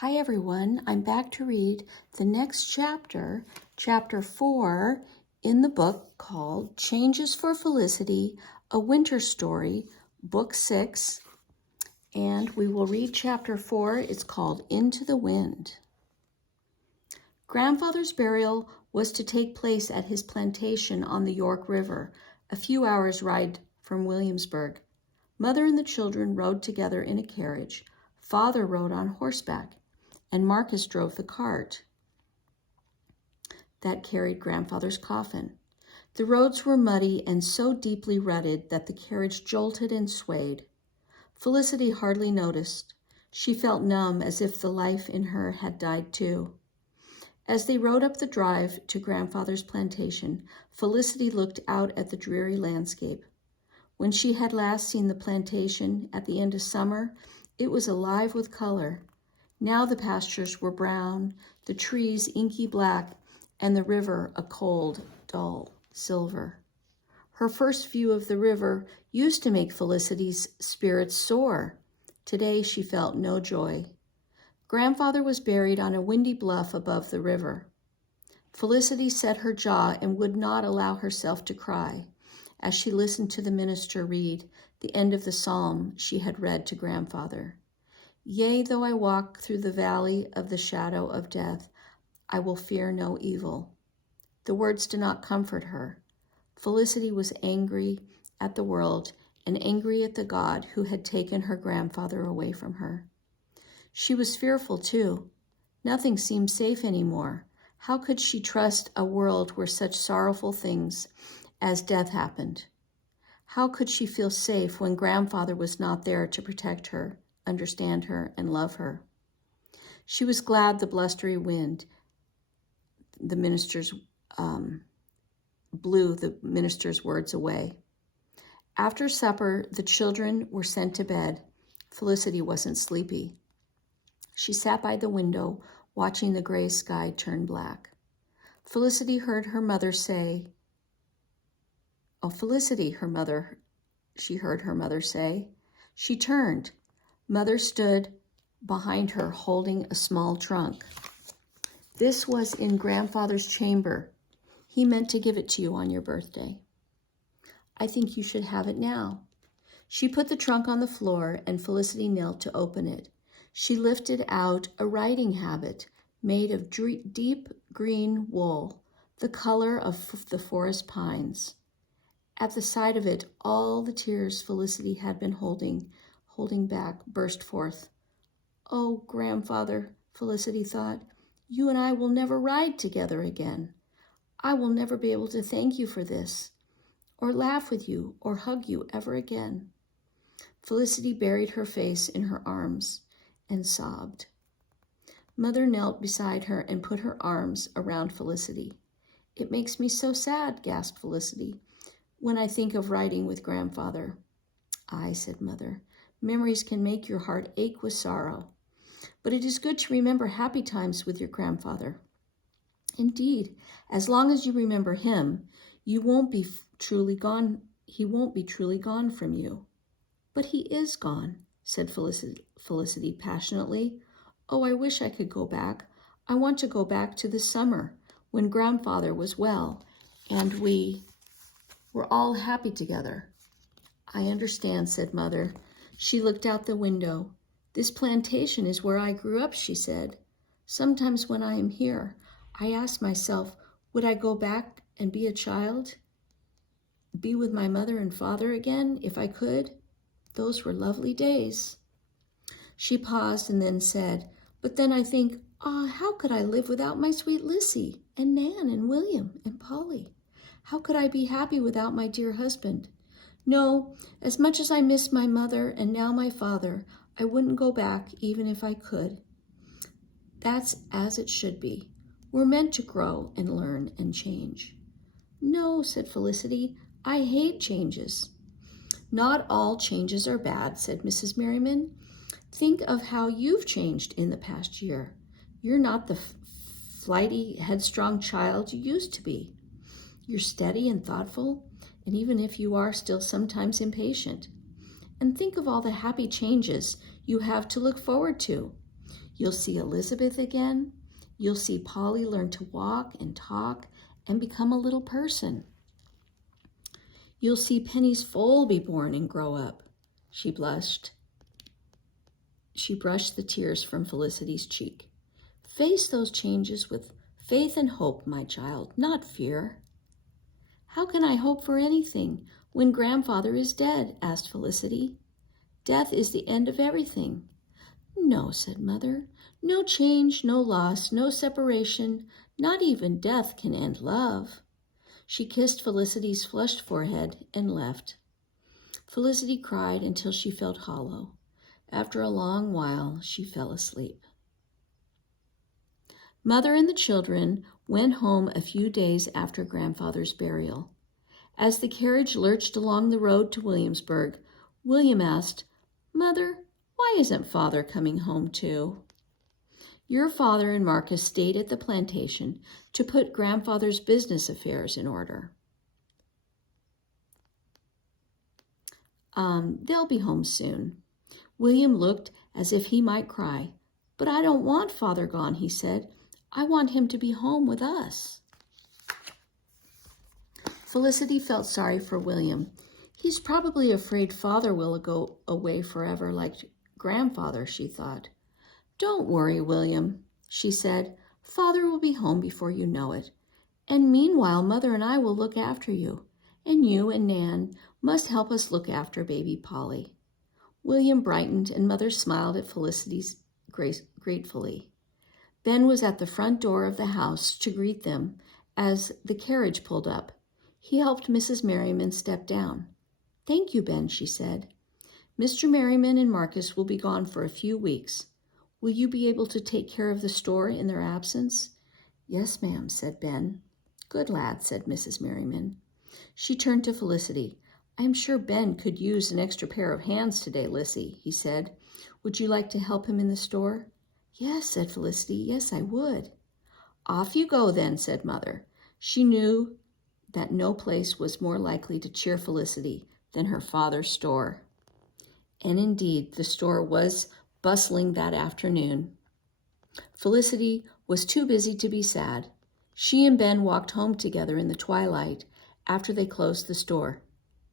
Hi everyone, I'm back to read the next chapter, chapter 4 in the book called Changes for Felicity, A Winter Story, book 6, and we will read chapter 4. It's called Into the Wind. Grandfather's burial was to take place at his plantation on the York River, a few hours' ride from Williamsburg. Mother and the children rode together in a carriage. Father rode on horseback, and Marcus drove the cart that carried Grandfather's coffin. The roads were muddy and so deeply rutted that the carriage jolted and swayed. Felicity hardly noticed. She felt numb, as if the life in her had died too. As they rode up the drive to Grandfather's plantation, Felicity looked out at the dreary landscape. When she had last seen the plantation at the end of summer, it was alive with color. Now the pastures were brown, the trees inky black, and the river a cold, dull silver. Her first view of the river used to make Felicity's spirits soar. Today she felt no joy. Grandfather was buried on a windy bluff above the river. Felicity set her jaw and would not allow herself to cry as she listened to the minister read the end of the psalm she had read to Grandfather. Yea, though I walk through the valley of the shadow of death, I will fear no evil. The words did not comfort her. Felicity was angry at the world and angry at the God who had taken her grandfather away from her. She was fearful too. Nothing seemed safe anymore. How could she trust a world where such sorrowful things as death happened? How could she feel safe when Grandfather was not there to protect her, understand her, and love her? She was glad the blustery wind, the ministers blew the minister's words away. After supper, the children were sent to bed. Felicity wasn't sleepy. She sat by the window, watching the gray sky turn black. Felicity heard her mother say, "Oh, Felicity," she heard her mother say. She turned. Mother stood behind her, holding a small trunk. This was in Grandfather's chamber. He meant to give it to you on your birthday. I think you should have it now. She put the trunk on the floor, and Felicity knelt to open it. She lifted out a riding habit made of deep green wool, the color of the forest pines. At the sight of it, all the tears Felicity had been holding back, burst forth. Oh, Grandfather, Felicity thought, you and I will never ride together again. I will never be able to thank you for this, or laugh with you, or hug you ever again. Felicity buried her face in her arms and sobbed. Mother knelt beside her and put her arms around Felicity. It makes me so sad, gasped Felicity, when I think of riding with Grandfather. Aye, said Mother, memories can make your heart ache with sorrow. But it is good to remember happy times with your grandfather. Indeed, as long as you remember him, he won't be truly gone from you. But he is gone, said Felicity passionately. Oh, I wish I could go back. I want to go back to the summer when Grandfather was well and we were all happy together. I understand, said Mother. She looked out the window. This plantation is where I grew up, she said. Sometimes when I am here, I ask myself, would I go back and be a child? Be with my mother and father again, if I could? Those were lovely days. She paused and then said, but then I think, how could I live without my sweet Lissy and Nan and William and Polly? How could I be happy without my dear husband? No, as much as I miss my mother and now my father, I wouldn't go back even if I could. That's as it should be. We're meant to grow and learn and change. No, said Felicity, I hate changes. Not all changes are bad, said Mrs. Merriman. Think of how you've changed in the past year. You're not the flighty, headstrong child you used to be. You're steady and thoughtful, and even if you are still sometimes impatient. And think of all the happy changes you have to look forward to. You'll see Elizabeth again. You'll see Polly learn to walk and talk and become a little person. You'll see Penny's foal be born and grow up. She blushed. She brushed the tears from Felicity's cheek. Face those changes with faith and hope, my child, not fear. How can I hope for anything when grandfather is dead? Asked Felicity. Death is the end of everything. No, said Mother. No change, no loss, no separation. Not even death can end love. She kissed Felicity's flushed forehead and left. Felicity cried until she felt hollow. After a long while, she fell asleep. Mother and the children went home a few days after grandfather's burial. As the carriage lurched along the road to Williamsburg, William asked, Mother, why isn't Father coming home too? Your father and Marcus stayed at the plantation to put grandfather's business affairs in order. They'll be home soon. William looked as if he might cry. But I don't want Father gone, he said. I want him to be home with us. Felicity felt sorry for William. He's probably afraid Father will go away forever like grandfather, she thought. Don't worry, William, she said. Father will be home before you know it. And meanwhile, Mother and I will look after you. And you and Nan must help us look after baby Polly. William brightened and Mother smiled at Felicity gratefully. Ben was at the front door of the house to greet them as the carriage pulled up. He helped Mrs. Merriman step down. Thank you, Ben, she said. Mr. Merriman and Marcus will be gone for a few weeks. Will you be able to take care of the store in their absence? Yes, ma'am, said Ben. Good lad, said Mrs. Merriman. She turned to Felicity. I'm sure Ben could use an extra pair of hands today, Lissy, he said. Would you like to help him in the store? Yes, said Felicity. Yes, I would. Off you go then, said Mother. She knew that no place was more likely to cheer Felicity than her father's store. And indeed, the store was bustling that afternoon. Felicity was too busy to be sad. She and Ben walked home together in the twilight after they closed the store.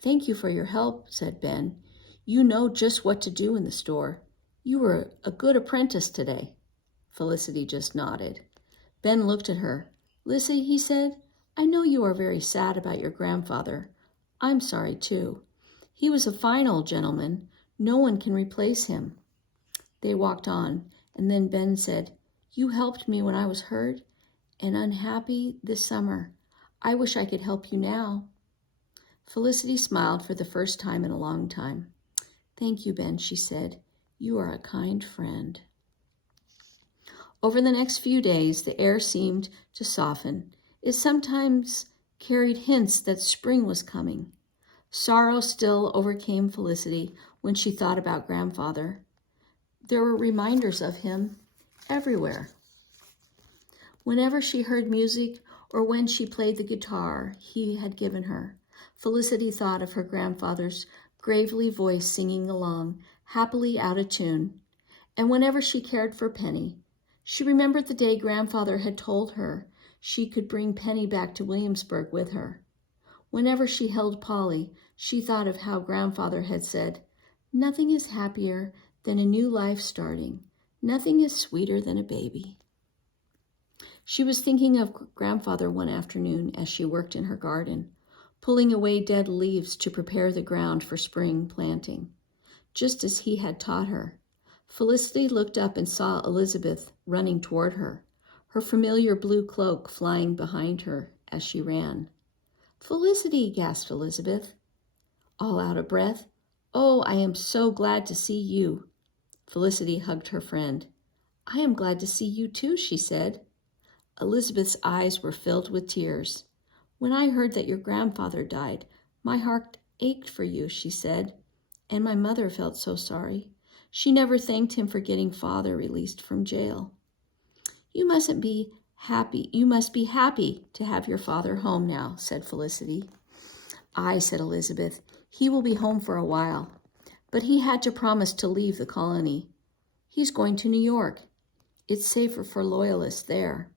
Thank you for your help, said Ben. You know just what to do in the store. You were a good apprentice today. Felicity just nodded. Ben looked at her. Lissy, he said, I know you are very sad about your grandfather. I'm sorry, too. He was a fine old gentleman. No one can replace him. They walked on, and then Ben said, You helped me when I was hurt and unhappy this summer. I wish I could help you now. Felicity smiled for the first time in a long time. Thank you, Ben, she said. You are a kind friend. Over the next few days, the air seemed to soften. It sometimes carried hints that spring was coming. Sorrow still overcame Felicity when she thought about grandfather. There were reminders of him everywhere. Whenever she heard music or when she played the guitar he had given her, Felicity thought of her grandfather's gravely voice singing along, happily out of tune. And whenever she cared for Penny, she remembered the day grandfather had told her she could bring Penny back to Williamsburg with her. Whenever she held Polly, she thought of how grandfather had said, Nothing is happier than a new life starting. Nothing is sweeter than a baby. She was thinking of grandfather one afternoon as she worked in her garden, pulling away dead leaves to prepare the ground for spring planting, just as he had taught her. Felicity looked up and saw Elizabeth running toward her, her familiar blue cloak flying behind her as she ran. Felicity, gasped Elizabeth, all out of breath. Oh, I am so glad to see you. Felicity hugged her friend. I am glad to see you too, she said. Elizabeth's eyes were filled with tears. When I heard that your grandfather died, my heart ached for you, she said, and my mother felt so sorry. She never thanked him for getting father released from jail. You must be happy to have your father home now, said Felicity. Aye, said Elizabeth, he will be home for a while, but he had to promise to leave the colony. He's going to New York. It's safer for loyalists there."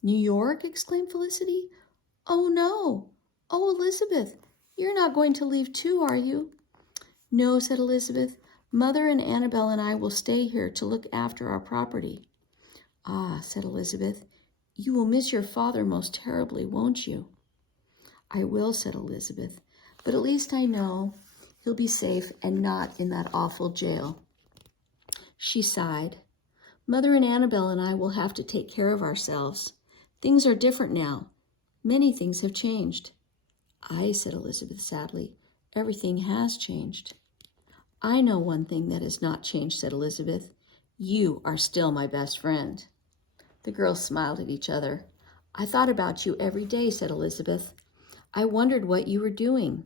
"New York?" exclaimed Felicity. "Oh, no. Oh, Elizabeth, you're not going to leave too, are you?" "No," said Elizabeth. "Mother and Annabelle and I will stay here to look after our property." "Ah," said Elizabeth, "you will miss your father most terribly, won't you?" "I will," said Elizabeth, "but at least I know he'll be safe and not in that awful jail." She sighed. "Mother and Annabelle and I will have to take care of ourselves. Things are different now. Many things have changed." "Aye," said Elizabeth sadly, "everything has changed." "I know one thing that has not changed," said Elizabeth. "You are still my best friend." The girls smiled at each other. "I thought about you every day," said Elizabeth. "I wondered what you were doing.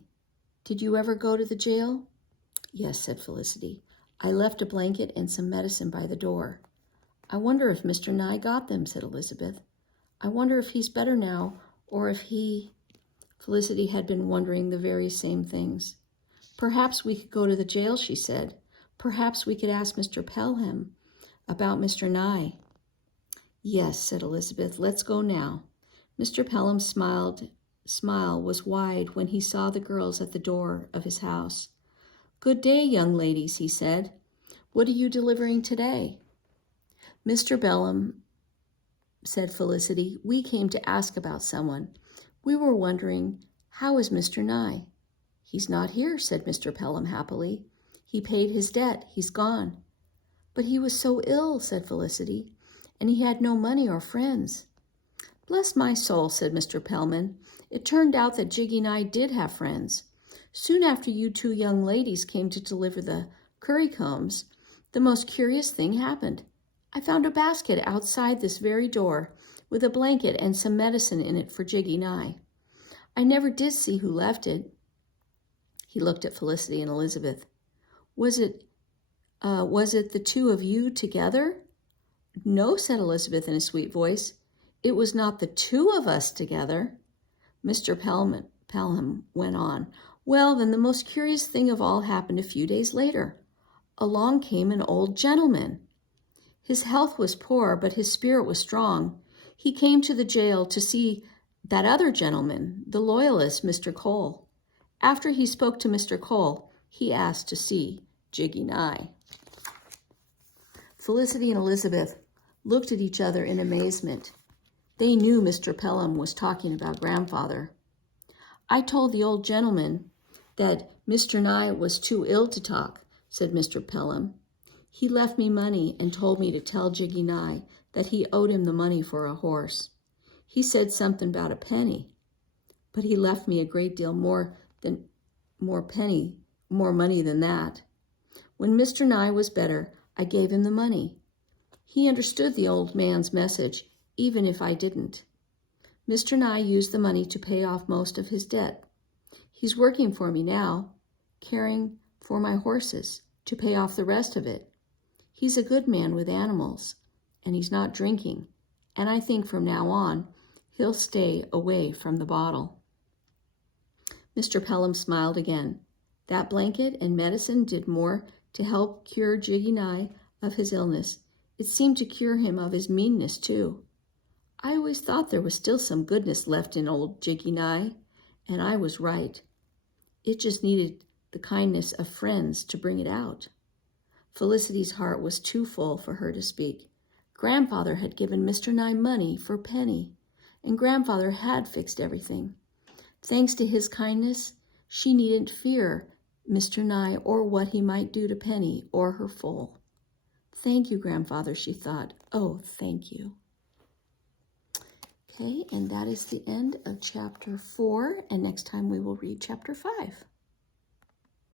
Did you ever go to the jail?" "Yes," said Felicity. "I left a blanket and some medicine by the door." "I wonder if Mr. Nye got them," said Elizabeth. "I wonder if he's better now, or if he—" Felicity had been wondering the very same things. "Perhaps we could go to the jail," she said. "Perhaps we could ask Mr. Pelham about Mr. Nye." "Yes," said Elizabeth, "let's go now." Mr. Pelham's smile was wide when he saw the girls at the door of his house. "Good day, young ladies," he said. "What are you delivering today?" "Mr. Pelham," said Felicity, "we came to ask about someone. We were wondering, how is Mr. Nye?" "He's not here," said Mr. Pelham happily. "He paid his debt. He's gone." "But he was so ill," said Felicity, "and he had no money or friends." "Bless my soul," said Mr. Pelham. "It turned out that Jiggy and I did have friends. Soon after you two young ladies came to deliver the currycombs, the most curious thing happened. I found a basket outside this very door with a blanket and some medicine in it for Jiggy and I. I never did see who left it." He looked at Felicity and Elizabeth. Was it the two of you together?" "No," said Elizabeth in a sweet voice. "It was not the two of us together." Mr. Pelham went on. "Well, then the most curious thing of all happened a few days later. Along came an old gentleman. His health was poor, but his spirit was strong. He came to the jail to see that other gentleman, the loyalist, Mr. Cole. After he spoke to Mr. Cole, he asked to see Jiggy Nye." Felicity and Elizabeth looked at each other in amazement. They knew Mr. Pelham was talking about grandfather. "I told the old gentleman that Mr. Nye was too ill to talk," said Mr. Pelham. "He left me money and told me to tell Jiggy Nye that he owed him the money for a horse. He said something about a penny, but he left me a great deal more money than that. When Mr. Nye was better, I gave him the money. He understood the old man's message, even if I didn't. Mr. Nye used the money to pay off most of his debt. He's working for me now, caring for my horses, to pay off the rest of it. He's a good man with animals, and he's not drinking, and I think from now on, he'll stay away from the bottle." Mr. Pelham smiled again. That blanket and medicine did more to help cure Jiggy Nye of his illness. It seemed to cure him of his meanness, too. I always thought there was still some goodness left in old Jiggy Nye, and I was right. It just needed the kindness of friends to bring it out. Felicity's heart was too full for her to speak. Grandfather had given Mr. Nye money for Penny, and Grandfather had fixed everything. Thanks to his kindness, she needn't fear Mr. Nye or what he might do to Penny or her foal. "Thank you, Grandfather," she thought. "Oh, thank you." Okay, and that is the end of chapter 4, and next time we will read chapter 5.